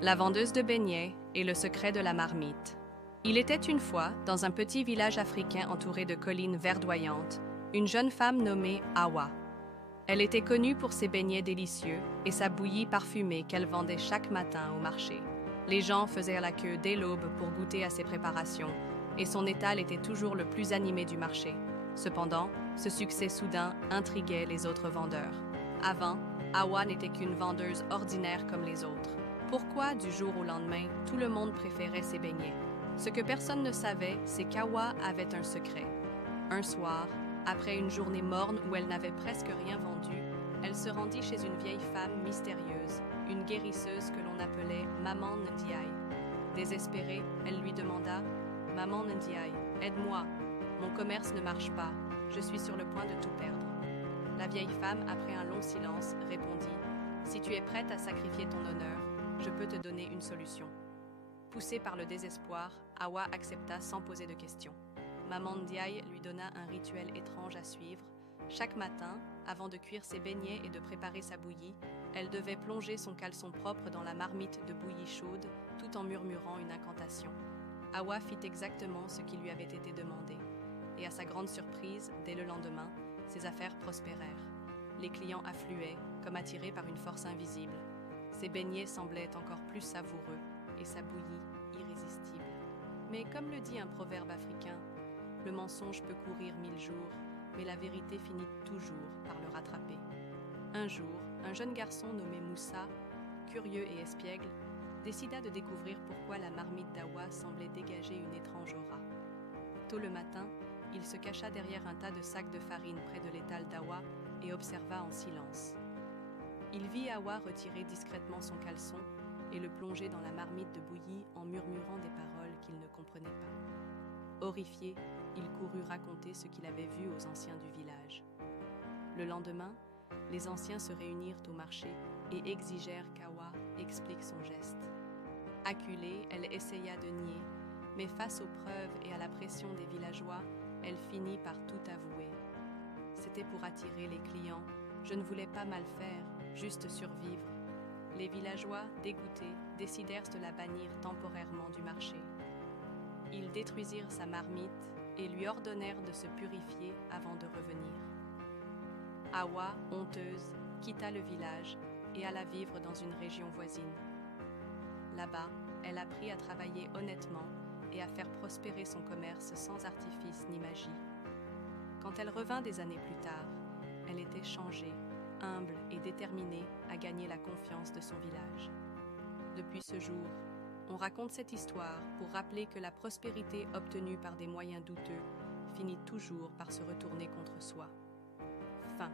La vendeuse de beignets et le secret de la marmite. Il était une fois, dans un petit village africain entouré de collines verdoyantes, une jeune femme nommée Awa. Elle était connue pour ses beignets délicieux et sa bouillie parfumée qu'elle vendait chaque matin au marché. Les gens faisaient la queue dès l'aube pour goûter à ses préparations, et son étal était toujours le plus animé du marché. Cependant, ce succès soudain intriguait les autres vendeurs. Avant, Awa n'était qu'une vendeuse ordinaire comme les autres. Pourquoi, du jour au lendemain, tout le monde préférait ses beignets? Ce que personne ne savait, c'est qu'Awa avait un secret. Un soir, après une journée morne où elle n'avait presque rien vendu, elle se rendit chez une vieille femme mystérieuse, une guérisseuse que l'on appelait Maman Ndiaye. Désespérée, elle lui demanda « Maman Ndiaye, aide-moi, mon commerce ne marche pas, je suis sur le point de tout perdre. » La vieille femme, après un long silence, répondit « Si tu es prête à sacrifier ton honneur, je peux te donner une solution. » Poussée par le désespoir, Awa accepta sans poser de questions. Maman Ndiaye lui donna un rituel étrange à suivre. Chaque matin, avant de cuire ses beignets et de préparer sa bouillie, elle devait plonger son caleçon propre dans la marmite de bouillie chaude, tout en murmurant une incantation. Awa fit exactement ce qui lui avait été demandé. Et à sa grande surprise, dès le lendemain, ses affaires prospérèrent. Les clients affluaient, comme attirés par une force invisible. Ses beignets semblaient encore plus savoureux et sa bouillie irrésistible. Mais comme le dit un proverbe africain, le mensonge peut courir 1000 jours, mais la vérité finit toujours par le rattraper. Un jour, un jeune garçon nommé Moussa, curieux et espiègle, décida de découvrir pourquoi la marmite d'Awa semblait dégager une étrange aura. Tôt le matin, il se cacha derrière un tas de sacs de farine près de l'étal d'Awa et observa en silence. Il vit Awa retirer discrètement son caleçon et le plonger dans la marmite de bouillie en murmurant des paroles qu'il ne comprenait pas. Horrifié, il courut raconter ce qu'il avait vu aux anciens du village. Le lendemain, les anciens se réunirent au marché et exigèrent qu'Awa explique son geste. Acculée, elle essaya de nier, mais face aux preuves et à la pression des villageois, elle finit par tout avouer. C'était pour attirer les clients. Je ne voulais pas mal faire, juste survivre. Les villageois, dégoûtés, décidèrent de la bannir temporairement du marché. Ils détruisirent sa marmite et lui ordonnèrent de se purifier avant de revenir. Awa, honteuse, quitta le village et alla vivre dans une région voisine. Là-bas, elle apprit à travailler honnêtement et à faire prospérer son commerce sans artifice ni magie. Quand elle revint des années plus tard, elle était changée, humble et déterminée à gagner la confiance de son village. Depuis ce jour, on raconte cette histoire pour rappeler que la prospérité obtenue par des moyens douteux finit toujours par se retourner contre soi. Fin.